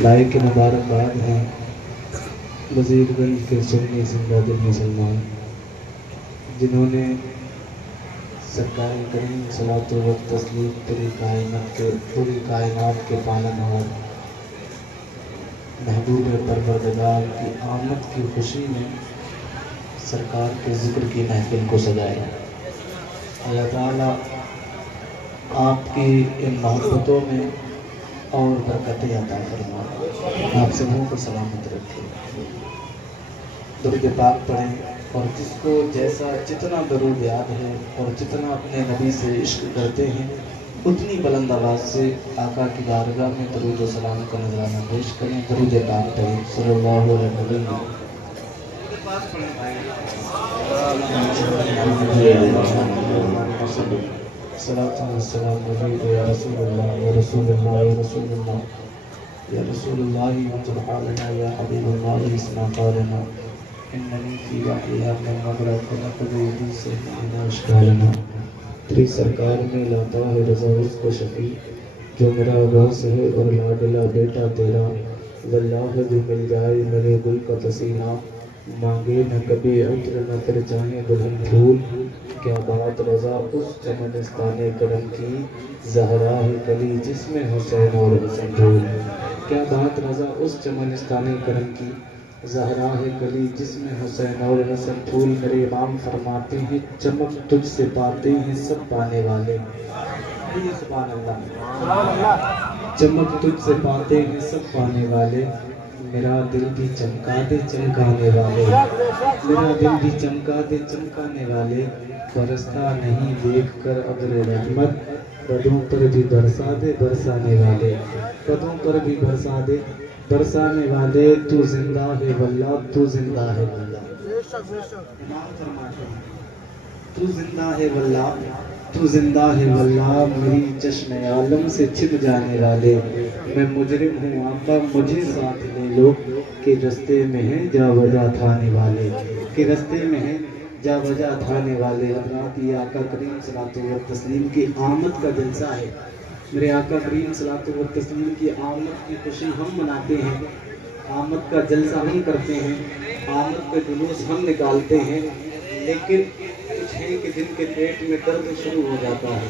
لائق مبارکباد ہیں وزیر گنج کے سنی زندہ دل مسلمان، جنہوں نے سرکار کریم صلاۃ و تسلیم پوری کائنات کے پالنہار محبوب پروردگار کی آمد کی خوشی میں سرکار کے ذکر کی محفل کو سجایا۔ اللہ تعالیٰ آپ کی ان محبتوں میں اور برکتیں عطا فرمائے، آپ سبوں کو سلامت رکھے۔ درود پاک پڑھیں، اور جس کو جتنا درود یاد ہے اور جتنا اپنے نبی سے عشق کرتے ہیں اتنی بلند آواز سے آقا کی بارگاہ میں درود و سلام کا نذرانہ پیش کریں۔ درود پاک پڑھیں صلی اللہ علیہ وسلم۔ صلاۃ و سلام علیک یا رسول اللہ یا رسول اللہ یا رسول اللہ یا رسول اللہ انظر حالنا یا حبیب اللہ اسمع قالنا اننی فی وحیہ من مغرق نقض یدی سے انا اشکالنا۔ تیری سرکار میں لاتا ہے رضا اس کو شفیع، جو میرا غوث ہے اور لاڈلا بیٹا تیرا، واللہ بھی مل جائے میرے گل کا پسینہ، مانگے نہ کبھی عطر نہ پھر چاہیں دلہن پھول، کیا بات رضا اس چمنستان کرم کی، زہرا ہے کلی جس میں حسین اور حسن پھول۔ کیا بات رضا اس چمنستان کرم کی، زہرا ہے کلی جس میں حسین اور حسن پھول۔ میرے امام فرماتے ہیں چمک تجھ سے پاتے ہیں سب پانے والے، سبحان اللہ، چمک تجھ سے پاتے ہیں سب پانے والے، میرا دل بھی چمکا دے چمکانے والے، میرا دل بھی چمکا دے چمکانے والے، برستا نہیں دیکھ کر ابر رحمت، بدوں پر بھی برسا دے برسانے والے، بدوں پر بھی برسا دے برسانے والے، تو زندہ ہے واللہ تو زندہ ہے واللہ، تو زندہ ہے واللہ تو زندہ ہے واللہ، میری چشم عالم سے چھپ جانے والے، میں مجرم ہوں آقا مجھے ساتھ لے لو، کہ رستے میں ہیں جا وجہ تھانے والے، کہ رستے میں ہیں جا وجہ تھانے والے۔ حضرات یہ آقا کریم صلاۃ و تسلیم کی آمد کا جلسہ ہے، میرے آقا کریم صلاۃ و تسلیم کی آمد کی خوشی ہم مناتے ہیں، آمد کا جلسہ ہم کرتے ہیں، آمد کا جلوس ہم نکالتے ہیں، لیکن کچھ ہے کہ جن کے پیٹ میں درد شروع ہو جاتا ہے۔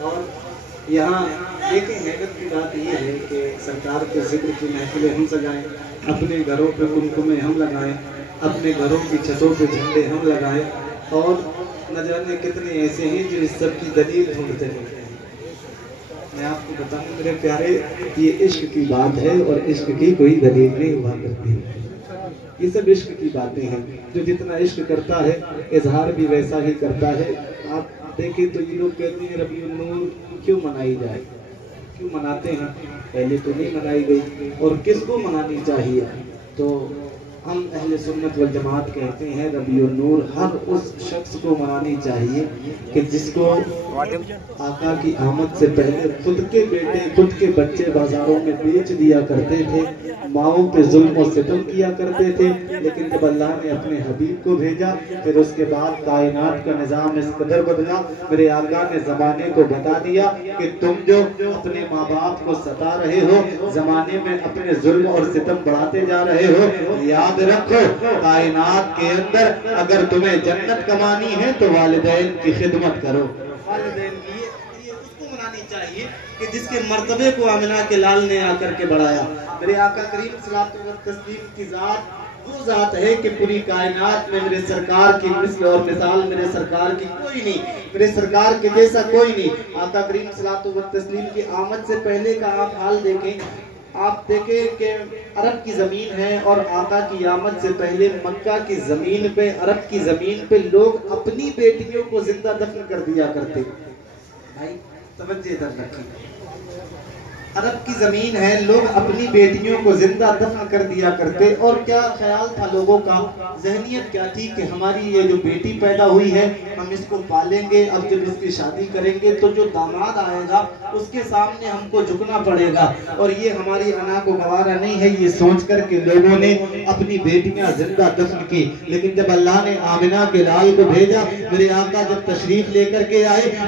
اور یہاں دیکھیں حیرت کی بات یہ ہے کہ سرکار کے ذکر کی محفلیں ہم سجائیں، اپنے گھروں پہ قمقمے ہم لگائیں، اپنے گھروں کی چھتوں پہ جھنڈے ہم لگائیں، اور نہ جانے کتنے ایسے ہیں جو اس سب کی دلیل ڈھونڈتے ہیں۔ میں آپ کو بتاؤں میرے پیارے، یہ عشق کی بات ہے اور عشق کی کوئی دلیل نہیں ہوا کرتی، یہ سب عشق کی باتیں ہیں۔ جو جتنا عشق کرتا ہے اظہار بھی ویسا ہی کرتا ہے۔ آپ دیکھیں تو یہ لوگ کہتے ہیں ربیع النور کیوں منائی جائے، کیوں مناتے ہیں؟ پہلے تو نہیں منائی گئی، اور کس کو منانی چاہیے؟ تو ہم اہل سنت والجماعت کہتے ہیں ربیع النور ہر اس شخص کو منانی چاہیے کہ جس کو آقا کی آمد سے پہلے خود کے بیٹے خود کے بچے بازاروں میں بیچ دیا کرتے تھے، ماؤں پہ ظلم و ستم کیا کرتے تھے، لیکن جب اللہ نے اپنے حبیب کو بھیجا پھر اس کے بعد کائنات کا نظام اس قدر بدلا، میرے آقا نے زمانے کو بتا دیا کہ تم جو اپنے ماں باپ کو ستا رہے ہو، زمانے میں اپنے ظلم اور ستم بڑھاتے جا رہے ہو، یاد رکھو کائنات کے اندر اگر تمہیں جنت کمانی ہے تو والدین کی خدمت کرو۔ والدین کی یہ اس کو منانی چاہیے کہ جس کے مرتبے کو آمنہ کے لال نے آ کر کے بڑھایا۔ میرے آقا کریم صلاۃ و تسلیم کی ذات وہ ذات ہے کہ پوری کائنات میں میرے سرکار کی مثل اور مثال میرے سرکار کی کوئی نہیں، میرے سرکار کے جیسا کوئی نہیں۔ آقا کریم صلاۃ و تسلیم کی آمد سے پہلے کا آپ حال دیکھیں، آپ دیکھیں کہ عرب کی زمین ہے، اور آقا کی آمد سے پہلے مکہ کی زمین پہ عرب کی زمین پہ لوگ اپنی بیٹیوں کو زندہ دفن کر دیا کرتے۔ بھائی توجہ ادھر رکھیں، عرب کی زمین ہے، لوگ اپنی بیٹیوں کو زندہ دفن کر دیا کرتے، اور کیا خیال تھا لوگوں کا، ذہنیت کیا تھی کہ ہماری یہ جو بیٹی پیدا ہوئی ہے ہم اس کو پالیں گے، اب جب اس کی شادی کریں گے تو جو داماد آئے گا اس کے سامنے ہم کو جھکنا پڑے گا، اور یہ ہماری انا کو گوارا نہیں ہے، یہ سوچ کر کے لوگوں نے اپنی بیٹیاں زندہ دفن کی۔ لیکن جب اللہ نے آمنہ کے لال کو بھیجا، میرے آقا جب تشریف لے کر کے آئے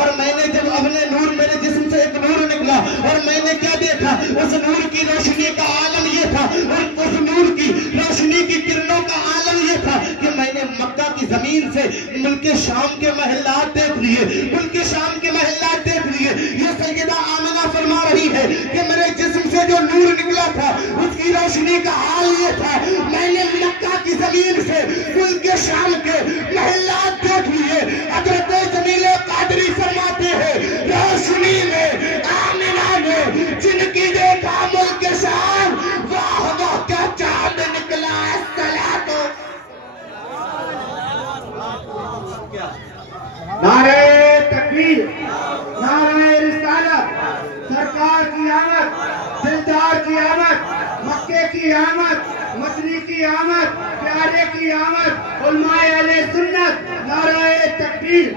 اور میں نے جب اپنے نور، میرے جسم سے ایک نور نکلا، اور میں نے کیا دیکھا، اس نور کی روشنی کا عالم یہ تھا، اور اس نور کی روشنی کی کرنوں کا عالم یہ تھا کہ میں نے مکہ کی زمین سے ملک شام کے محلات دیکھ لیے، ملک شام کے محلات دیکھ لیے۔ یہ سیدہ آمنہ فرما رہی ہے کہ میرے جسم سے جو نور نکلا تھا اس کی روشنی کا حال یہ تھا، میں نے مکہ کی زمین سے ملک شام کے محلات دیکھ لیے۔ حضرت جمیل قادری فرماتے ہیں روشنی میں آمنہ نے جن کی دیکھا ملک شام، واہ واہ کیا چاند نکلا۔ نعرہ تکبیر، نعرہ رسالت، سرکار کی آمد، دلدار کی آمد، مکے کی آمد، مدنی کی آمد، پیارے کی آمد، علماء اہل سنت، نعرہ تکبیر۔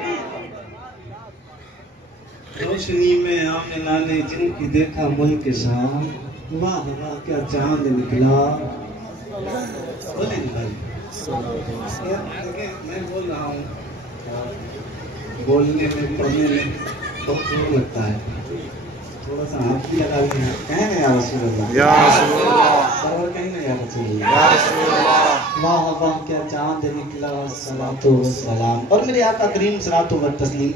روشنی میں آمنہ نے جن کی دیکھا ملک شام، واہ واہ کیا چاند نکلا۔ بولے جی بھائی، میں بول رہا ہوں، بولنے میں پڑھنے میں بہت زور لگتا ہے، تھوڑا سا ہاتھ بھی لگا لیا، کہیں نا یا رسول اللہ، یا رسول اللہ، سرور کہیں نا یا رسول اللہ، یا رسول اللہ، واہ واہ کیا چاند نکلا، صلاۃ و سلام۔ اور میرے آقا کریم صلاۃ و تسلیم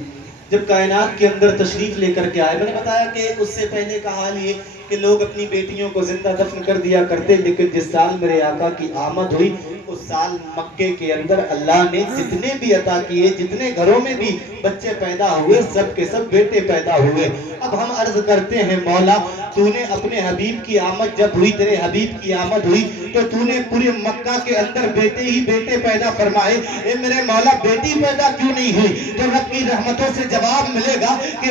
جب کائنات کے اندر تشریف لے کر کے آئے، میں نے بتایا کہ اس سے پہلے کا حال یہ کہ لوگ اپنی بیٹیوں کو زندہ دفن کر دیا کرتے، لیکن جس سال میرے آقا کی آمد ہوئی اس سال مکے کے اندر اللہ نے جتنے بھی عطا کیے، جتنے گھروں میں بھی بچے پیدا ہوئے، سب کے سب بیٹے پیدا ہوئے۔ اب ہم عرض کرتے ہیں مولا تو نے اپنے حبیب کی آمد جب ہوئی، تیرے حبیب کی آمد ہوئی تو تو نے پورے مکہ کے اندر بیٹے ہی بیٹے پیدا فرمائے، اے میرے مولا بیٹی پیدا کیوں نہیں ہوئی؟ تو رب کی رحمتوں سے جواب ملے گا کہ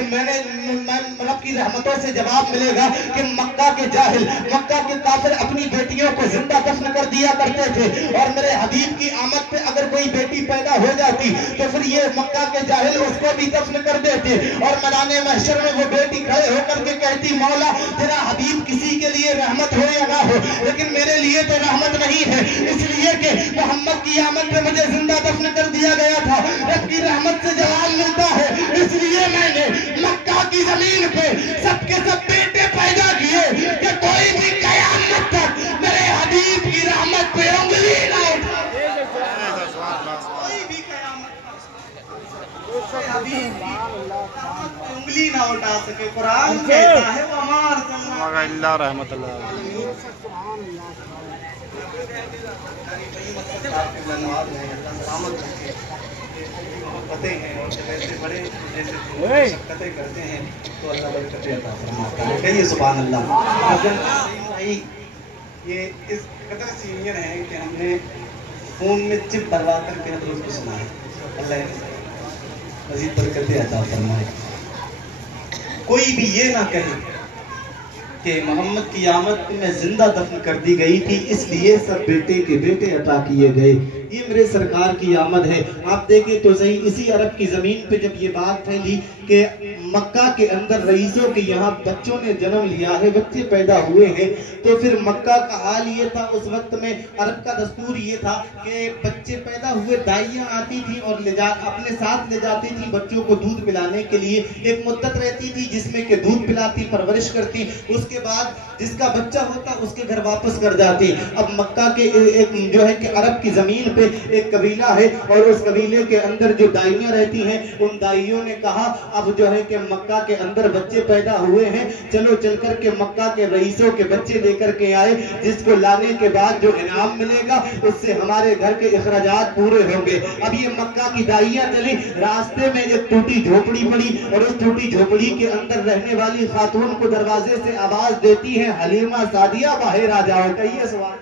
رب کی رحمتوں سے جواب ملے گا کہ مکہ کے جاہل، مکہ کے کافر اپنی بیٹیوں کو زندہ دفن کر دیا کرتے تھے، اور میرے حبیب کی آمد پہ اگر کوئی بیٹی پیدا ہو جاتی تو پھر یہ مکہ کے جاہل اس کو بھی دفن کر دیتے، اور میدان محشر میں وہ بیٹی کھڑے ہو کر کے کہتی مولا تیرا حبیب کسی کے لیے رحمت ہو یا نہ ہو، لیکن میرے لیے تو رحمت نہیں ہے، اس لیے کہ محمد کی آمد پہ مجھے زندہ دفن کر دیا گیا تھا۔ رب کی رحمت سے جواب ملتا ہے، اس لیے میں نے مکہ کی زمین پہ سب کے سب بیٹے پیدا کیے کہ کوئی بھی قیامت تک میرے حبیب کی رحمت پہ انگلی نہ اٹھا، کوئی بھی قیامت حبیب کی رحمت پہ انگلی نہ اٹھا سکے۔ قرآن کہتا ہے وَمَا أَرْسَلْنَاكَ إِلَّا رَحْمَةً لِّلْعَالَمِينَ۔ محبتیں ہیں اور جب ایسے بڑے جیسے شفقتیں کرتے ہیں تو اللہ برکتیں عطا فرماتا ہے۔ کہیے سبحان اللہ۔ یہ اس قدر سینئر ہے کہ ہم نے فون میں چپ بھروا کر کے حضرت کو سنا ہے، اللہ مزید برکتیں عطا فرمائے۔ کوئی بھی یہ نہ کہے کہ محمد کی آمد میں زندہ دفن کر دی گئی تھی اس لیے سب بیٹے کے بیٹے عطا کیے گئے، یہ میرے سرکار کی آمد ہے۔ آپ دیکھیں تو صحیح اسی عرب کی زمین پہ جب یہ بات پھیلی کہ مکہ کے اندر رئیسوں کے یہاں بچوں نے جنم لیا ہے، بچے پیدا ہوئے ہیں، تو پھر مکہ کا حال یہ تھا، اس وقت میں عرب کا دستور یہ تھا کہ بچے پیدا ہوئے دائیاں آتی تھی اور اپنے ساتھ لے جاتی تھی بچوں کو دودھ پلانے کے لیے، ایک مدت رہتی تھی جس میں کہ دودھ پلاتی، پرورش کرتی، اس کے بعد جس کا بچہ ہوتا اس کے گھر واپس کر جاتی۔ اب مکہ کے ایک جو ہے کہ عرب کی زمین پہ ایک قبیلہ ہے اور اس قبیلے کے اندر جو دائیاں رہتی ہیں، ان دائیوں نے کہا اب جو ہے کہ مکہ کے اندر بچے پیدا ہوئے ہیں، چلو چل کر کے مکہ کے رئیسوں کے بچے لے کر کے آئے، جس کو لانے کے بعد جو انعام ملے گا اس سے ہمارے گھر کے اخراجات پورے ہوں گے۔ اب یہ مکہ کی دائیاں چلی، راستے میں ایک ٹوٹی جھوپڑی پڑی اور اس ٹوٹی جھوپڑی کے اندر رہنے والی خاتون کو دروازے سے آواز دیتی ہے حلیمہ سعدیہ باہر آ جاؤ۔ کہیے سوال،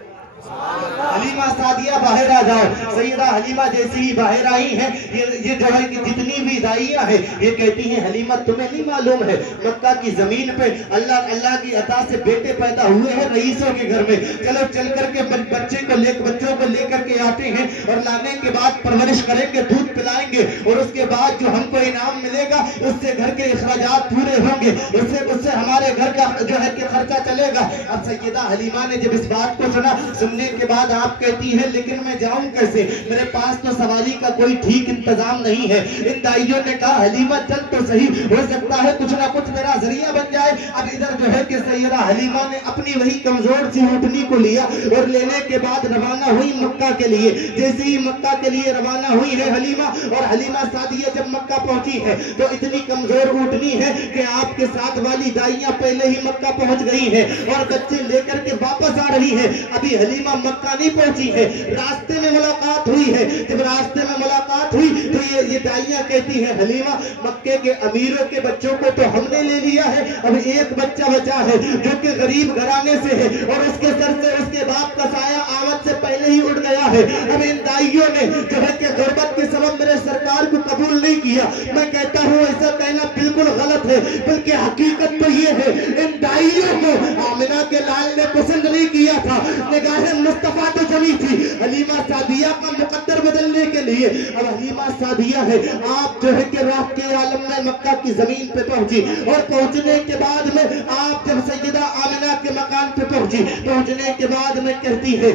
حلیمہ سعدیہ باہر آ جاؤ۔ سیدہ حلیمہ جیسی ہی باہر آئی ہیں، یہ جو ہے کہ جتنی بھی دائیاں ہیں یہ کہتی ہیں حلیمہ تمہیں نہیں معلوم ہے مکہ کی زمین پہ اللہ کی عطا سے بیٹے پیدا ہوئے ہیں رئیسوں کے گھر میں، چلو چل کر کے بچوں کو لے کر کے آتے ہیں اور لانے کے بعد پرورش کریں گے، دودھ پلائیں گے اور اس کے بعد جو ہم کو انعام ملے گا اس سے گھر کے اخراجات پورے ہوں گے، اس سے ہمارے گھر کا جو ہے کہ خرچہ چلے گا۔ اب سیدہ حلیمہ نے جب اس بات کو سنا، سننے کے بعد آپ آپ کہتی ہیں لیکن میں جاؤں کیسے, میرے پاس تو سواری کا کوئی ٹھیک انتظام نہیں ہے. ان دائیوں نے کہا حلیمہ چل تو صحیح, ہو سکتا ہے کچھ نہ کچھ میرا ذریعہ بن جائے. اب ادھر جو ہے کہ سیدہ حلیمہ نے اپنی وہی کمزور سی اونٹنی کو لیا اور لینے کے بعد روانہ ہوئی مکہ کے لیے. جیسے ہی مکہ کے لیے روانہ ہوئی ہے حلیمہ, اور حلیمہ سعدیہ جب مکہ پہنچی ہے تو اتنی کمزور اونٹنی ہے کہ آپ کے ساتھ والی دائیاں پہلے ہی مکہ پہنچ گئی ہیں اور بچے لے کر کے واپس آ رہی ہے. ابھی حلیمہ مکہ نہیں پہنچی ہے, راستے میں ملاقات ہوئی ہے. جب راستے میں ملاقات ہوئی تو یہ دائیاں کہتی ہیں حلیمہ مکے کے امیروں کے بچوں کو تو ہم نے لے لیا ہے, اب ایک بچہ بچا ہے جو کہ غریب گھرانے سے ہے اور اس کے سر سے اس کے باپ کا سایہ آمد سے پہلے ہی اڑ گیا ہے. اب ان دائیوں نے جو ہے کہ غربت کے سبب میرے سرکار کو قبول نہیں کیا. میں کہتا ہوں ایسا کہنا بالکل غلط ہے, بلکہ حقیقت تو یہ ہے ان دائیوں کو آمنہ کے لال نے پسند نہیں کیا تھا. نگاہ مصطفیٰ تو جمی تھی حلیمہ سعدیہ کا مقدر بدلنے کے لیے. اب حلیمہ سعدیہ ہے, آپ جو ہے کہ راہ کے عالم میں مکہ کی زمین پہ پہنچی اور پہنچنے کے بعد میں آپ جب سیدہ آمنہ کے مکان پہ پہنچی, پہنچنے کے بعد میں کہتی ہے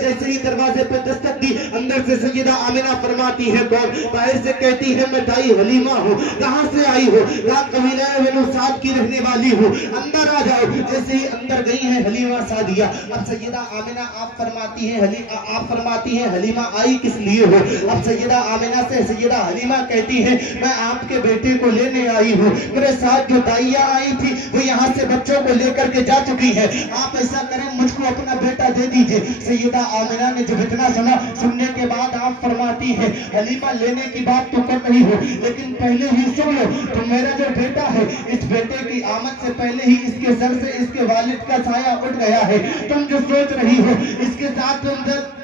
جیسے ہی دروازے پہ دستک دی, اندر سے سیدہ آمنہ فرماتی ہے کون, باہر سے کہتی ہے میں دائی حلیمہ ہوں. کہاں سے آئی ہو؟ کہا قبیلہ بنو سعد کی رہنے والی ہوں, اندر آ جاؤ. جیسے ہی اندر گئی ہے حلیمہ سعدیہ, اب سیدہ آمنہ آپ فرماتی ہیں حلیمہ آئی کس لیے ہو؟ اب سیدہ آمنہ سے سیدہ حلیمہ کہتی ہے میں آپ کے بیٹے کو لینے آئی ہوں, میرے ساتھ جو دائیاں آئی تھی وہ یہاں سے بچوں کو لے کر کے جا چکی ہے, آپ ایسا کریں مجھ کو اپنا بیٹا دے دیجئے. سیدہ آمنہ نے جب اتنا سنا, سننے کے بعد آپ فرماتی ہے حلیمہ لینے کی بات تو کر رہی ہو لیکن پہلے ہی سن لو, تو میرا جو بیٹا ہے اس بیٹے کی آمد سے پہلے ہی اس کے سر سے اس کے والد کا سایہ اٹھ گیا ہے. تم جو سوچ رہی ہو اس کے ساتھ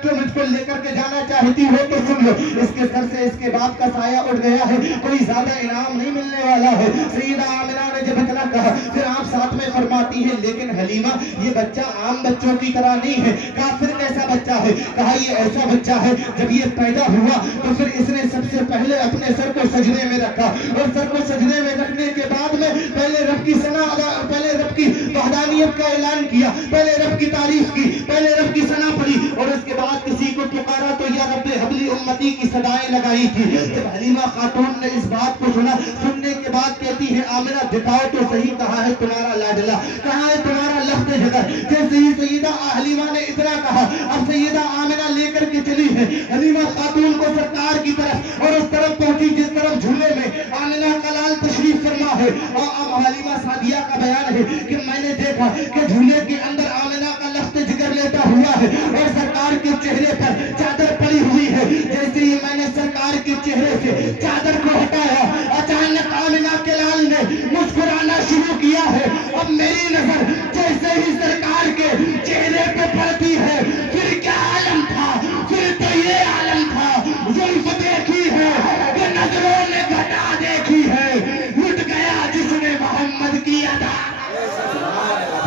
تم اس کو لے کر کے جانا چاہتی ہو تو سن لو, اس کے سر سے اس کے باپ کا سایہ اٹھ گیا ہے, کوئی زیادہ انعام نہیں ملنے والا ہے. سیدہ آمنہ نے جب اتنا کہا پھر آپ ساتھ میں فرماتی ہیں لیکن حلیمہ یہ بچہ عام بچوں کی طرح نہیں ہے. کہا پھر کیسا بچہ ہے؟ کہا یہ ایسا بچہ ہے جب یہ پیدا ہوا تو پھر اس نے سب سے پہلے اپنے سر کو سجدے میں رکھا اور سر کو سجدے میں رکھنے کے بعد میں پہلے رب کی ثنا, پہلے رب کی وحدانیت کا اعلان کیا, پہلے رب کی تعریف کی, پہلے رب کی ثنا پڑھی اور اس کے بعد کسی کو پکارا تو یا رب حبلی امتی کی صدائیں لگائی تھی. جب حلیمہ خاتون نے اس بات کو سنا, سننے کے بعد کہتی ہے آمنہ دکھاؤ تو صحیح کہاں ہے تمہارا لاڈلا, کہاں ہے تمہارا لخت جگر. جیسے ہی سیدہ حلیمہ نے اتنا کہا, اب سیدہ آمنہ لے کر کے چلی ہے حلیمہ خاتون کو سرکار کی طرف اور اس طرف پہنچی جس طرف جھولے میں آمنہ کا لال تشریف فرما ہے. اور اب حلیمہ سعدیہ کا بیان ہے کہ میں نے دیکھا کہ جھولے کے اندر آمنہ کا لخت جگر لیتا ہوا ہے اور سرکار کے چہرے پر چادر پڑی ہوئی ہے. جیسے ہی میں نے سرکار کے چہرے سے چادر کو ہٹایا, اچانک آمنہ کے لال نے مسکرانا شروع کیا ہے. اب میری نظر جیسے ہی سرکار کے چہرے پہ پڑتی ہے, پھر کیا عالم تھا, پھر تو یہ عالم تھا, زلف دیکھی ہے کہ نظروں نے گھٹا دیکھی ہے, لٹ گیا جس نے محمد کی ادا.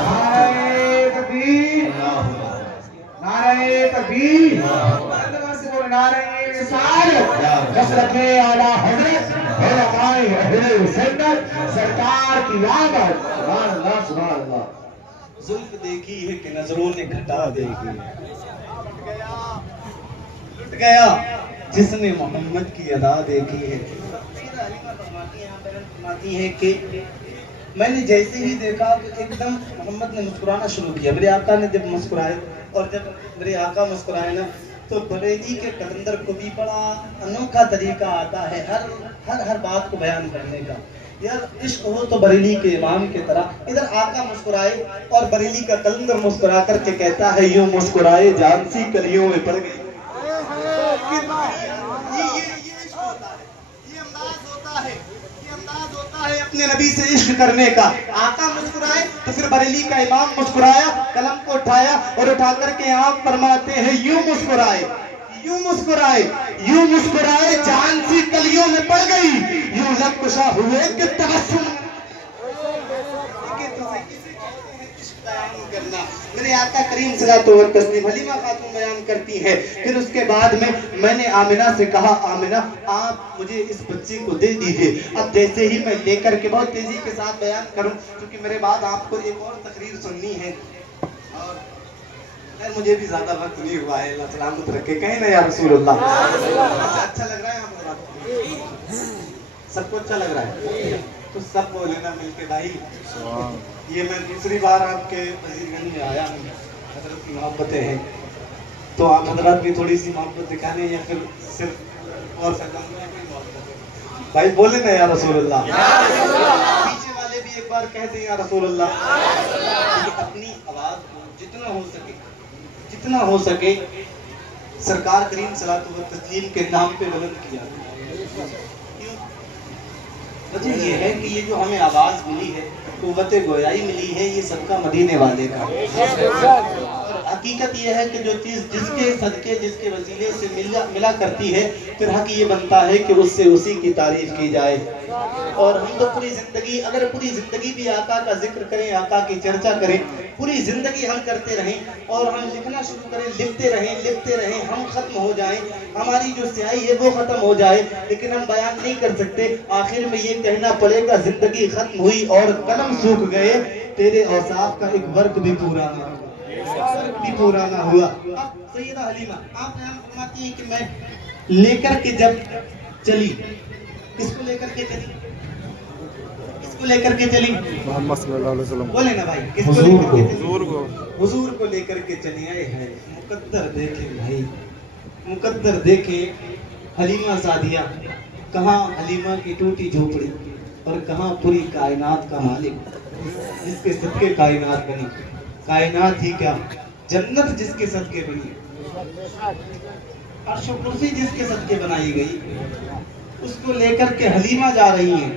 نعرہ تکبیر, نعرہ تکبیر, نعرہ رسالت, حضرت اعلیٰ حضرت خلفائے اہل سنت سرکار کی آمد. سبحان اللہ, سبحان اللہ. زلف دیکھی ہے کہ نظروں نے گھٹا دیکھی, لٹ گیا جس نے محمد کی ادا دیکھی ہے. سیدہ حلیمہ فرماتی ہیں کہ میں نے جیسے ہی دیکھا تو ایک دم محمد نے مسکرانا شروع کیا. میرے آقا نے جب مسکرائے, اور جب میرے آقا مسکرائے نا تو بریلی کے کلندر کو بھی بڑا انوکھا طریقہ آتا ہے ہر بات کو بیان کرنے کا. یار عشق ہو تو بریلی کے امام کی طرح. ادھر آقا مسکرائے اور بریلی کا کلندر مسکرا کر کے کہتا ہے یوں مسکرائے جان سی کلیوں میں پڑ گئی. اپنے نبی سے عشق کرنے کا. آقا مسکرائے تو پھر بریلی کا امام مسکرایا, قلم کو اٹھایا اور اٹھا کر کے آپ فرماتے ہیں یوں مسکرائے, یوں مسکرائے, یوں مسکرائے جان سی کلیوں میں پڑ گئی, یوں لب کشا ہوئے کہ تبسم. میرے آقا کریم صلی اللہ علیہ وسلم حلیمہ خاتون بیان کرتی ہے. پھر اس کے بعد میں نے آمنہ سے کہا آمنہ آپ مجھے اس بچے کو دے دیجئے. اب جیسے ہی میں لے کر کے بہت تیزی کے ساتھ بیان کروں کیونکہ میرے بعد آپ کو ایک اور تقریر سننی ہے. اور مجھے بھی زیادہ وقت نہیں ہوا ہے، اللہ سلامت رکھے، کہیں نا یا رسول اللہ۔ اچھا لگ رہا ہے آپ حضرات؟ سب کو اچھا لگ رہا ہے تو سب بولے نا مل کے بھائی۔ یہ میں دوسری بار آپ کے وزیر گنج میں آیا ہوں، حضرت کی محبتیں ہیں تو آپ حضرات بھی تھوڑی سی محبت دکھانے یا پھر صرف اور بھائی بولے نا یا رسول اللہ۔ پیچھے والے بھی ایک بار کہتے ہیں یا رسول اللہ۔ اپنی آواز کو جتنا ہو سکے سرکار کریم صلاۃ و تسلیم کے نام پہ بلند کیا۔ وجہ یہ ہے کہ یہ جو ہمیں آواز ملی ہے، قوت گویائی ملی ہے، یہ صدقہ مدینے والے کا۔ حقیقت یہ ہے کہ جو چیز جس کے صدقے جس کے وسیلے سے ملا کرتی ہے، پھر حق یہ بنتا ہے کہ اس سے اسی کی تعریف کی جائے۔ اور ہم تو پوری زندگی، اگر پوری زندگی بھی آقا کا ذکر کریں، آقا کی چرچا کریں، پوری زندگی ہم کرتے رہیں اور ہم لکھنا شروع کریں، لکھتے رہیں، ہم ختم ہو جائیں، ہماری جو سیاہی ہے وہ ختم ہو جائے، لیکن ہم بیان نہیں کر سکتے، آخر میں یہ کہنا پڑے گا زندگی ختم ہوئی اور قلم سوکھ گئے، تیرے اوصاف کا ایک ورق بھی پورا نہ ہوا۔ اب سیدہ حلیمہ آپ بیان فرماتی ہیں کہ میں لے کر کے جب چلی، کس کو لے کر کے چلی؟ محمد صلی اللہ علیہ وسلم، بولے نا بھائی، کس کو لے کر کے چلی؟ حضور کو لے کر کے چلی آئے ہیں۔ مقدر دیکھیں بھائی، مقدر دیکھیں، حلیمہ سعدیہ کہاں حلیمہ کی ٹوٹی جھوپڑی اور کہاں پوری کائنات کا مالک، جس کے صدقے کائنات بنی، کائنات ہی کیا جنت جس کے صدقے بنی، عرش و کرسی جس کے صدقے بنائی گئی، اس کو لے کر کے حلیمہ جا رہی ہیں۔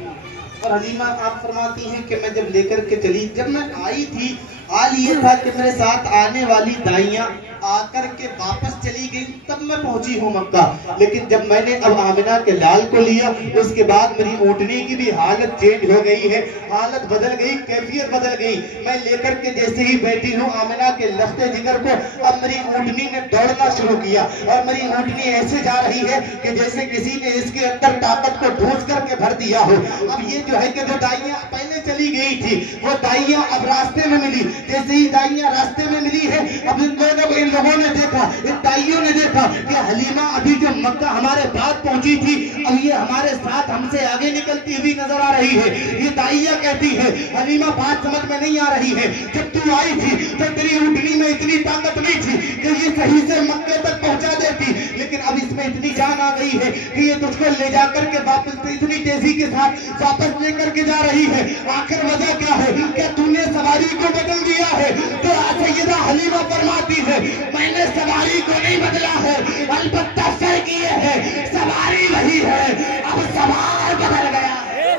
اور حلیمہ آپ فرماتی ہیں کہ میں جب لے کر کے چلی، جب میں آئی تھی، حال یہ تھا کہ میرے ساتھ آنے والی دائیاں آ کر کے واپس چلی گئی، تب میں پہنچی ہوں مکہ، لیکن جب میں نے اب آمنہ کے لال کو لیا، اس کے بعد میری اونٹنی کی بھی حالت چینج ہو گئی ہے، حالت بدل گئی، کیفیت بدل گئی۔ میں لے کر کے جیسے ہی بیٹھی ہوں آمنہ کے لخت جگر کو، اب میری اونٹنی نے دوڑنا شروع کیا اور میری اونٹنی ایسے جا رہی ہے کہ جیسے کسی نے اس کے اندر طاقت کو ڈھونس کر کے بھر دیا ہو۔ اب یہ جو ہے کہ جو دائیاں پہلے چلی گئی تھی، وہ دائیاں اب راستے میں ملی، جیسے ہی دائیاں راستے میں ملی ہے، اب ان لوگوں نے دیکھا، ان دائیوں نے دیکھا کہ حلیمہ ابھی جو مکہ ہمارے بعد پہنچی تھی، اب یہ ہمارے ساتھ ہم سے آگے نکلتی ہوئی نظر آ رہی ہے۔ یہ دائیہ کہتی ہے حلیمہ بات سمجھ میں نہیں آ رہی ہے، جب تو آئی تھی تو تیری اونٹنی میں اتنی طاقت نہیں تھی کہ یہ صحیح سے مکہ تک پہنچا دیتی، لیکن اب اس میں اتنی جان آ گئی ہے کہ یہ تجھ کو لے جا کر کے واپس اتنی تیزی کے ساتھ واپس لے کر کے جا رہی ہے۔ آخر وجہ کیا ہے؟ کیا تو نے سواری کو بدل دیا ہے؟ تو سیدہ حلیمہ فرماتی ہے میں نے سواری کو نہیں بدلا ہے، البتہ سر کیے ہے، سواری وہی ہے، اب سوار بدل گیا ہے۔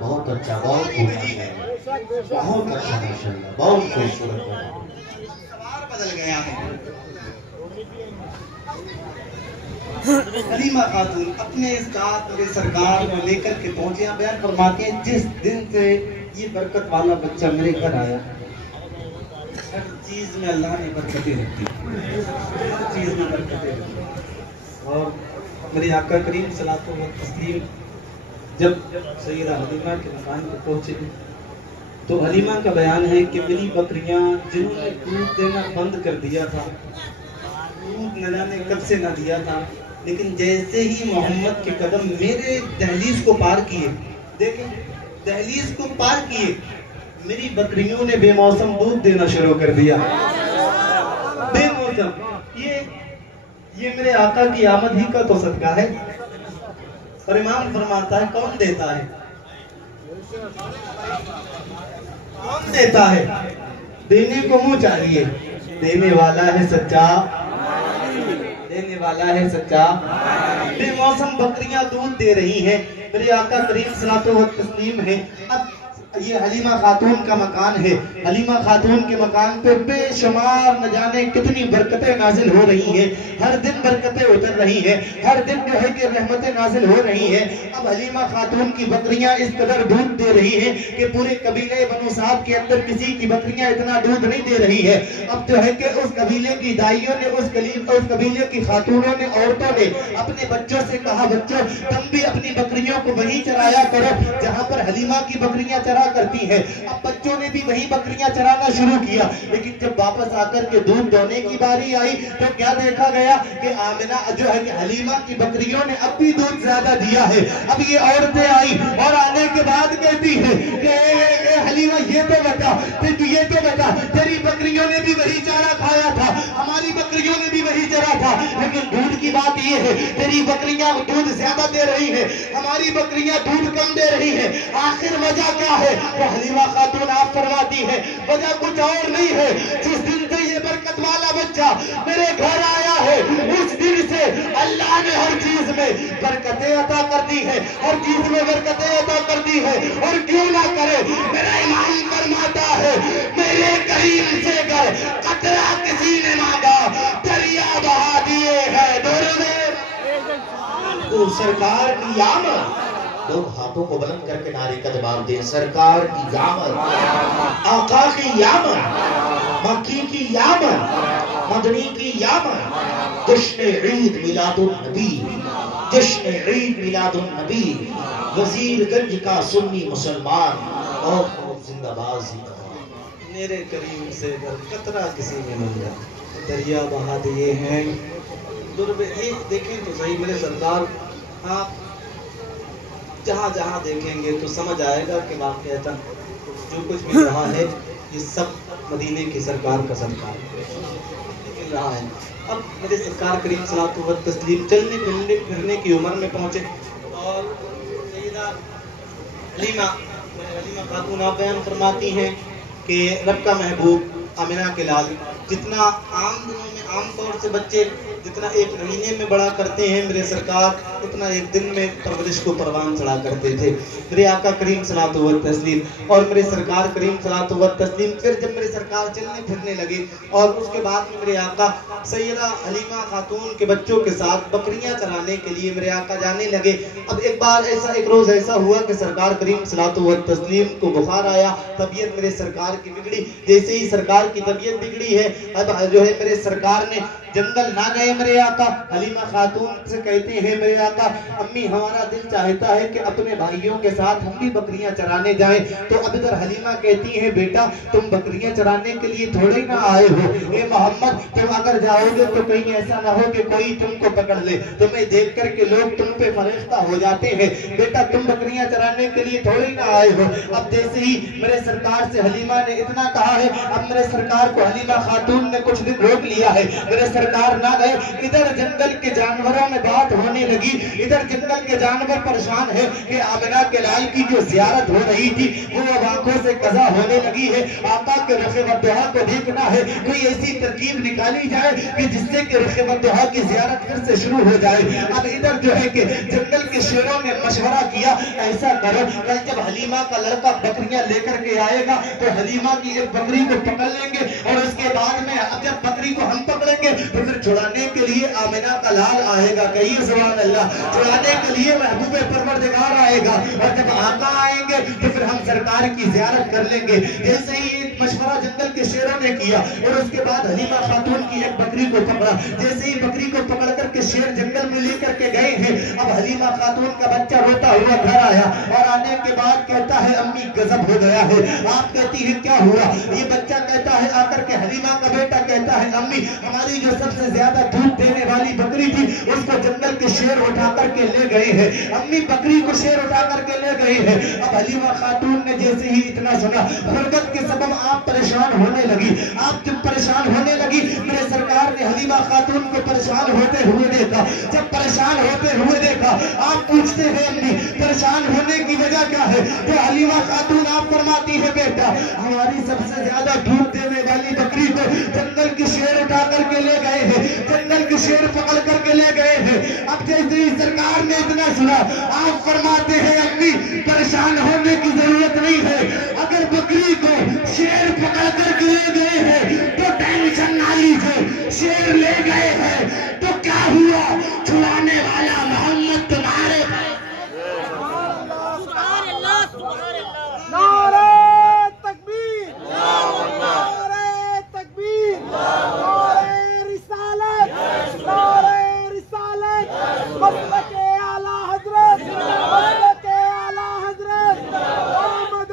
بہت اچھا، بہت اچھا، ماشاءاللہ، بہت خوبصورت، سوار بدل گیا ہے۔ حلیمہ خاتون اپنے ساتھ میرے سرکار کو لے کر کے پہنچے، بیان فرماتے ہیں جس دن سے یہ برکت والا بچہ میرے گھر آیا، ہر چیز میں اللہ نے برکتیں رکھی، ہر چیز میں برکتیں رکھی۔ اور میرے آقا کریم صلاۃ و تسلیم جب سیدہ حلیمہ کے مکان کو پہنچے تو حلیمہ کا بیان ہے کہ میری بکریاں جنہوں نے دودھ دینا بند کر دیا تھا، دودھ نہ جانے کب سے نہ دیا تھا، لیکن جیسے ہی محمد کے قدم میرے دہلیز کو پار کیے، دیکھیں دہلیز کو پار کیے، میری بکریوں نے بے موسم دودھ دینا شروع کر دیا، بے موسم۔ یہ میرے آقا کی آمد ہی کا تو صدقہ ہے۔ اور امام فرماتا ہے کون دیتا ہے؟ کون دیتا ہے؟ دینے کو منہ چاہیے، دینے والا ہے سچا، دینے والا ہے سچا۔ بے موسم بکریاں دودھ دے رہی ہیں، میرے آقا کریم صلاۃ و تسلیم ہے۔ اب یہ حلیمہ خاتون کا مکان ہے، حلیمہ خاتون کے مکان پہ بے شمار نہ جانے کتنی برکتیں نازل ہو رہی ہیں، ہر دن برکتیں اتر رہی ہیں، ہر دن جو ہے کہ رحمتیں نازل ہو رہی ہیں۔ اب حلیمہ خاتون کی بکریاں اس قدر دودھ دے رہی ہیں کہ پورے قبیلے بنو سعد کے اندر کسی کی بکریاں اتنا دودھ نہیں دے رہی ہے۔ اب جو ہے کہ اس قبیلے کی دائیوں نے، اس قبیلے کی خاتونوں نے، عورتوں نے اپنے بچوں سے کہا بچوں تم بھی اپنی بکریوں کو وہیں چرایا کرو جہاں پر حلیمہ کی بکریاں چرا چرا کرتی ہیں. اب بچوں نے بھی وہی بکریاں چرانا شروع کیا, لیکن جب واپس آ کر کے دودھ دونے کی باری آئی تو کیا دیکھا گیا کہ آمنہ جو ہے کہ حلیمہ کی بکریوں نے اب بھی دودھ زیادہ دیا ہے. اب یہ عورتیں آئی اور آنے کے بعد کہتی ہے کہ اے حلیمہ یہ تو بتا تیری بکریوں نے بھی وہی چارہ کھایا تھا, ہماری بکریوں نے بھی وہی چرا تھا, لیکن دودھ کی بات یہ ہے تیری بکریاں دودھ زیادہ دے رہی ہیں, ہماری بکریاں دودھ کم دے رہی ہیں, آخر وجہ کیا ہے؟ وہ حلیمہ خاتون آپ فرماتی ہے وجہ کچھ اور نہیں ہے. جس دن سے یہ برکت والا بچہ میرے گھر آیا ہے اس دن سے اللہ نے ہر چیز میں برکتیں عطا کر دی ہے, ہر چیز میں برکتیں عطا کر دی ہے. اور کیوں نہ کرے, میرا امام فرماتا ہے میرے کریم سے گر قطرہ کسی نے مانگا دریا بہا دیے ہے دور میں. تو سرکار کی آمد, دونوں ہاتھوں کو بلند کر کے نعرے کا جواب دیں. سرکار کی آمد, آقا کی آمد, مکی کی آمد, مدنی کی آمد, جشن عید میلاد النبی, جشن عید میلاد النبی. وزیر گنج کا سنی مسلمان اور زندہ باز میرے کریم سے گر قطرہ کسی نے مانگا دریا بہا دیے ہیں. یہ دیکھیں تو صحیح میرے سرکار, آپ جہاں جہاں دیکھیں گے تو سمجھ آئے گا کہ واقعتاً جو کچھ بھی رہا ہے یہ سب مدینے کی سرکار کا صدقہ مل رہا ہے. اب میرے سرکار کریم صلی اللہ علیہ وسلم چلنے پھرنے کی عمر میں پہنچے اور سیدہ حلیمہ خاتون آپ بیان فرماتی ہیں کہ رب کا محبوب آمنہ کے لال جتنا عام دنوں میں عام طور سے بچے جتنا ایک مہینے میں بڑا کرتے ہیں, میرے سرکار اتنا ایک دن میں پرورش کو پروان چڑھا کرتے تھے. میرے آقا کریم صلی اللہ علیہ وسلم اور میرے سرکار کریم صلی اللہ علیہ وسلم پھر جب میرے سرکار چلنے پھرنے لگے اور اس کے بعد میں میرے آقا سیدہ حلیمہ خاتون کے بچوں کے ساتھ بکریاں چرانے کے لیے میرے آقا جانے لگے. اب ایک روز ایسا ہوا کہ سرکار کریم صلی اللہ علیہ وسلم کو بخار آیا, طبیعت میرے سرکار کی بگڑی. جیسے ہی سرکار کی طبیعت بگڑی ہے, اب جو ہے میرے سرکار نے جنگل نہ گئے. میرے آقا حلیمہ خاتون سے کہتے ہیں میرے آقا امی ہمارا دل چاہتا ہے کہ اپنے بھائیوں کے ساتھ ہم بھی بکریاں چرانے جائیں. تو اب ادھر حلیمہ کہتی ہیں بیٹا تم بکریاں چرانے کے لیے تھوڑے نہ آئے ہو, اے محمد تم اگر جاؤ گے تو کہیں ایسا نہ ہو کہ کوئی تم کو پکڑ لے, تمہیں دیکھ کر کے لوگ تم پہ فریفتہ ہو جاتے ہیں. بیٹا تم بکریاں چرانے کے لیے تھوڑے نہ آئے ہو. اب جیسے ہی میرے سرکار سے حلیمہ نے اتنا کہا ہے, اب میرے سرکار کو حلیمہ خاتون نے کچھ دن روک لیا ہے, میرے سرکار نہ گئے. ادھر جنگل کے جانوروں میں بات ہونے لگی, ادھر جنگل کے جانور پریشان ہے کہ آمنہ کے لال کی جو زیارت ہو رہی تھی وہ اب آنکھوں سے قضا ہونے لگی ہے. آقا کے رخ ودعا کو دیکھنا ہے, کوئی ایسی ترکیب نکالی جائے کہ جس سے کہ رخ ودعا کی زیارت پھر سے شروع ہو جائے. اب ادھر جو ہے کہ جنگل کے شیروں نے مشورہ کیا ایسا کرو کل جب حلیمہ کا لڑکا بکریاں لے کر کے آئے گا تو حلیمہ کی ایک بکری کو پکڑ لیں گے اور اس کے بعد میں اب جب بکری کو ہم پکڑیں گے تو پھر چھڑانے کے لیے آمنہ کا لال آئے گا. کہیے سبحان اللہ. چھڑانے کے لیے محبوب پروردگار آئے گا اور جب آقا آئیں گے تو پھر ہم سرکار کی زیارت کر لیں گے. جیسے ہی ایک مشورہ جنگل کے شیروں نے کیا اور اس کے بعد حلیمہ خاتون کی ایک بکری کو پکڑا. جیسے ہی بکری کو پکڑ کر کے شیر جنگل میں لے کر کے گئے ہیں, اب حلیمہ خاتون کا بچہ روتا ہوا گھر آیا اور آنے کے بعد کہتا ہے امی غضب ہو گیا ہے. آپ کہتی ہے کیا ہوا؟ یہ بچہ کہتا ہے آ کر کے حلیمہ کا بیٹا کہتا ہے امی ہماری جو سب سے زیادہ دودھ دینے والی بکری تھی اس کو جنگل کے شیر اٹھا کر کے لے گئے ہیں. امی بکری کو شیر اٹھا کر کے لے گئے ہیں. اب حلیمہ خاتون نے جیسے ہی اتنا سنا غربت کے سبب آپ پریشان ہونے لگی. آپ جب پریشان ہونے لگی میرے سرکار نے حلیمہ خاتون کو پریشان ہوتے ہوئے دیکھا. جب پریشان ہوتے ہوئے دیکھا آپ پوچھتے ہیں امی پریشان ہونے کی وجہ کیا ہے؟ تو حلیمہ خاتون آپ فرماتی ہے بیٹا ہماری سب سے زیادہ دودھ دینے والی بکری کو جنگل کے شیر اٹھا کر کے لے گئے ہیں, جنگل کے شیر پکڑ کر کے لے گئے ہیں. اب جیسے ہی سرکار نے اتنا سنا آپ فرماتے ہیں امی پریشان ہونے کی ضرورت نہیں ہے, اگر بکری کو شیر پکڑ کر کے لے گئے ہیں تو ٹینشن نہ لیجیے, شیر لے گئے ہیں تو کیا ہوا, چھڑانے والا محمد تمہارے نعرہ تکبیر, نعرہ تکبیر, نعرہ رسالت, نعرہ رسالت, مسلک اعلیٰ حضرت, مسلک اعلیٰ حضرت, محمد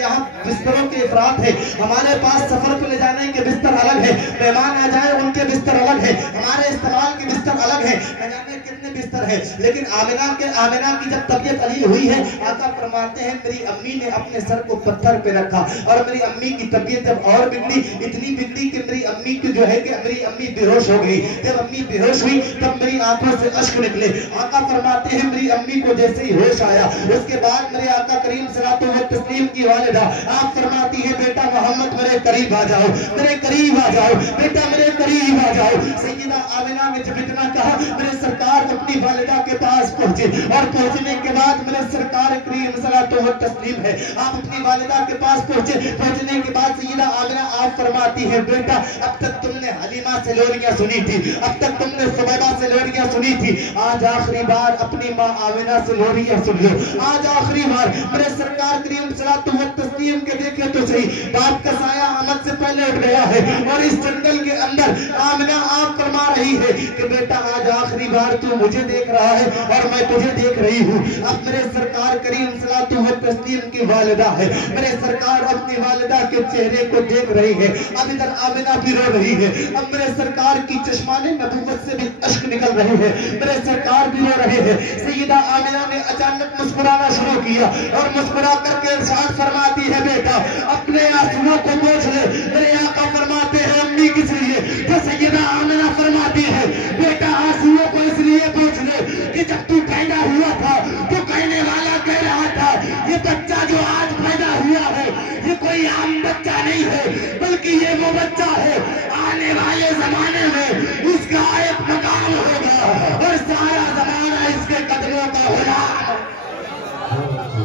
یہاں بستروں کے افراد ہے، ہمارے پاس سفر پہ لے جانے کے بستر الگ ہے، مہمان آ جائے ان کے بستر الگ ہے، ہمارے استعمال کے بستر الگ ہے، نہ جانے کتنے بستر ہے۔ لیکن آمنہ کی جب طبیعت علیل ہوئی ہے، آقا فرماتے ہیں میری امی نے اپنے سر کو پتھر پہ رکھا، اور میری امی کی طبیعت جب اور بگڑی، اتنی بگڑی کہ میری امی کی جو ہے کہ میری امی بے ہوش ہو گئی۔ جب امی بے ہوش ہوئی تب میری آنکھوں سے اشک نکلے۔ آقا فرماتے ہیں میری امی کو جیسے ہی ہوش آیا، اس کے بعد میرے آقا کریم صلی اللہ علیہ وسلم کی والدہ آپ فرماتی ہے بیٹا محمد میرے قریب آ جاؤ، میرے قریب آ جاؤ، بیٹا میرے قریب آ جاؤ۔ سیدہ آمنہ نے جب اتنا کہا میرے سرکار اپنی والدہ کے پاس پہنچے، اور پہنچنے کے بعد میرے سرکار کریم صلی اللہ علیہ وسلم ہے آپ اپنی والدہ کے پاس پہنچے۔ پہنچنے کے بعد سیدہ آمنہ آپ فرماتی ہے بیٹا اب تک تم نے حلیمہ سے لوریاں سنی تھی، اب تک تم نے سبیبہ سے لوریاں سنی تھی، آج آخری بار اپنی ماں آمنہ سے لوریاں سن لو، آج آخری بار۔ میرے سرکار کریم صلی اللہ علیہ وسلم کے دیکھے تو صحیح باپ کا سایہ آمد سے پہلے اٹھ گیا ہے، اور اس جنگل کے اندر آمنہ آپ فرما رہی ہے کہ بیٹا آج آخری بار تو مجھے دیکھ رہا ہے اور میں تجھے دیکھ رہی ہوں۔ اب میرے سرکار کریم صلی اللہ علیہ وسلم کی والدہ ہے، میرے سرکار اپنی والدہ کے چہرے کو دیکھ رہی ہے، اب ادھر آمنہ بھی رو رہی ہے، اب میرے سرکار کی چشمانے نبوت سے بھی اشک نکل رہے ہیں، میرے سرکار بھی رو رہے ہیں۔ سیدہ آمنہ نے اچانک مسکرانا شروع کیا، اور مسکرا کر کے ارشاد فرماتی ہے بیٹا اپنے آنسوؤں کو پوچھ لے۔ میرے آقا فرماتے ہیں امی کس لیے؟ تو سیدہ آمنہ فرماتی ہے بیٹا آنسوؤں کو اس لیے پوچھ لے کہ جب تو پیدا ہوا تھا تو کہنے والا کہہ رہا تھا یہ بچہ جو آج پیدا ہوا ہے یہ کوئی عام بچہ نہیں ہے، بلکہ یہ وہ بچہ ہے آنے والے زمانے میں اس کا ایک مقام ہوگا، اور سارا زمانہ اس کے قدموں کا غلام۔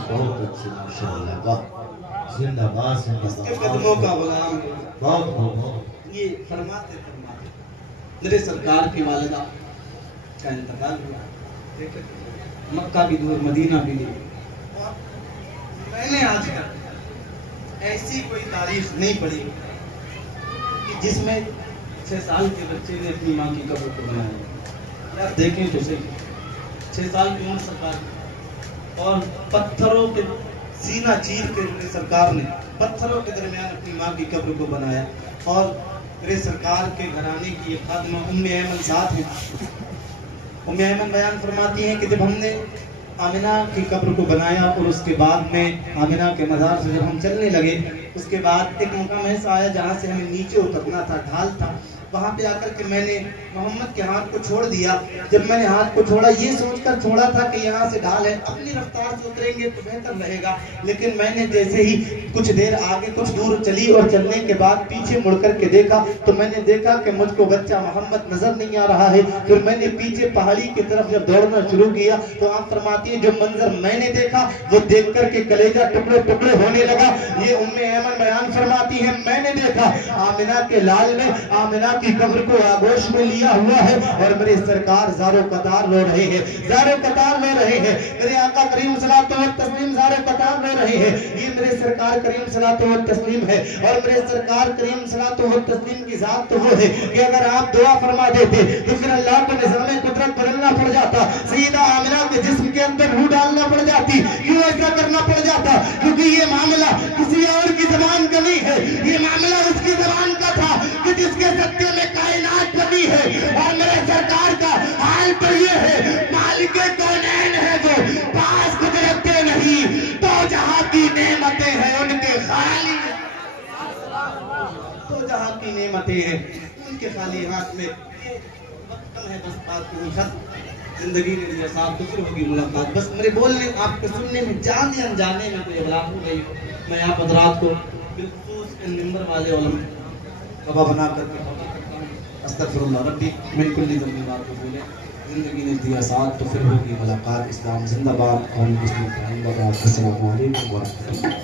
بہت اچھی ماشاءاللہ، واہ، زندہ باد زندہ اس کے قدموں کا غلام۔ بہت بہت یہ فرماتے میرے سرکار کی والدہ کا انتقال ہوا، مکہ بھی دور مدینہ بھی دور، اور میں نے آج تک ایسی کوئی تاریخ نہیں پڑھی کہ جس میں 6 سال کے بچے نے اپنی ماں کی قبر کو بنایا۔ آپ دیکھیں تو صحیح 6 سال کی عمر سرکار کی، اور پتھروں کے سینہ چیر کے میرے سرکار نے پتھروں کے درمیان اپنی ماں کی قبر کو بنایا۔ اور میرے سرکار کے گھرانے کی ایک خادمہ ام ایمن ساتھ ہیں، ام ایمن بیان فرماتی ہیں کہ جب ہم نے آمنہ کی قبر کو بنایا اور اس کے بعد میں آمنہ کے مزار سے جب ہم چلنے لگے، اس کے بعد ایک مقام ایسا آیا جہاں سے ہمیں نیچے اترنا تھا، ڈھال تھا، وہاں پہ آ کر کے میں نے محمد کے ہاتھ کو چھوڑ دیا۔ جب میں نے ہاتھ کو چھوڑا یہ سوچ کر چھوڑا تھا کہ یہاں سے ڈھال ہے، اپنی رفتار سے اتریں گے تو بہتر رہے گا، لیکن میں نے جیسے ہی کچھ دیر آگے کچھ دور چلی اور چلنے کے بعد پیچھے مڑ کر کے دیکھا تو میں نے دیکھا کہ مجھ کو بچہ محمد نظر نہیں آ رہا ہے۔ پھر میں نے پیچھے پہاڑی کی طرف جب دوڑنا شروع کیا تو آپ فرماتی ہے جو منظر میں نے دیکھا وہ دیکھ کر کے کلیجہ ٹکڑے ٹکڑے ہونے لگا۔ یہ ام ایمن بیان فرماتی ہے میں نے دیکھا آمنہ کے لال نے آمنہ کی قبر کو آغوش میں لیا ہوا ہے، اور میرے سرکار زارو قطار رو رہے ہیں، زارو قطار رو رہے ہیں، میرے آقا کریم صلی اللہ علیہ وسلم زارو قطار رو رہے ہیں۔ یہ میرے سرکار کریم صلی اللہ علیہ وسلم ہے، اور میرے سرکار کریم صلی اللہ علیہ وسلم کی ذات تو وہ ہے کہ اگر آپ دعا فرما دیتے تو پھر اللہ کو نظام قدرت بدلنا پڑ جاتا، سیدہ آمنہ کے جسم کے اندر روح ڈالنا پڑ جاتی، کیوں ایسا کرنا پڑ جاتا؟ کیونکہ یہ معاملہ کسی اور کی زبان کا نہیں ہے، یہ معاملہ اس کی زبان کا تھا کہ جس کے صدقے میں کائنات بنی ہے۔ اور میرے سرکار کا حال تو یہ ہے مالک کونین ہے جو پاس کچھ رکھتے نہیں، تو جہاں کی نعمتیں ہیں ان کے خالی، تو جہاں کی نعمتیں ہیں ان کے خالی ہاتھ میں۔ یہ وقت کم ہے، بس بات کو ختم، زندگی نے دیا ساتھ تو پھر ہوگی ملاقات۔ بس میرے بولنے آپ کے سننے میں جانے انجانے میں کوئی اغلاق ہو گئی، میں آپ حضرات کو بالخصوص ان ممبر والے علماء بابا بنا کر کے استغفر اللہ ربی من کل ذنب واتوب الیہ۔ زندگی نے دیا ساتھ تو پھر ہوگی ملاقات۔ اسلام زندہ باد، قوم مسلم قائم باد۔ السلام علیکم ورحمۃ اللہ۔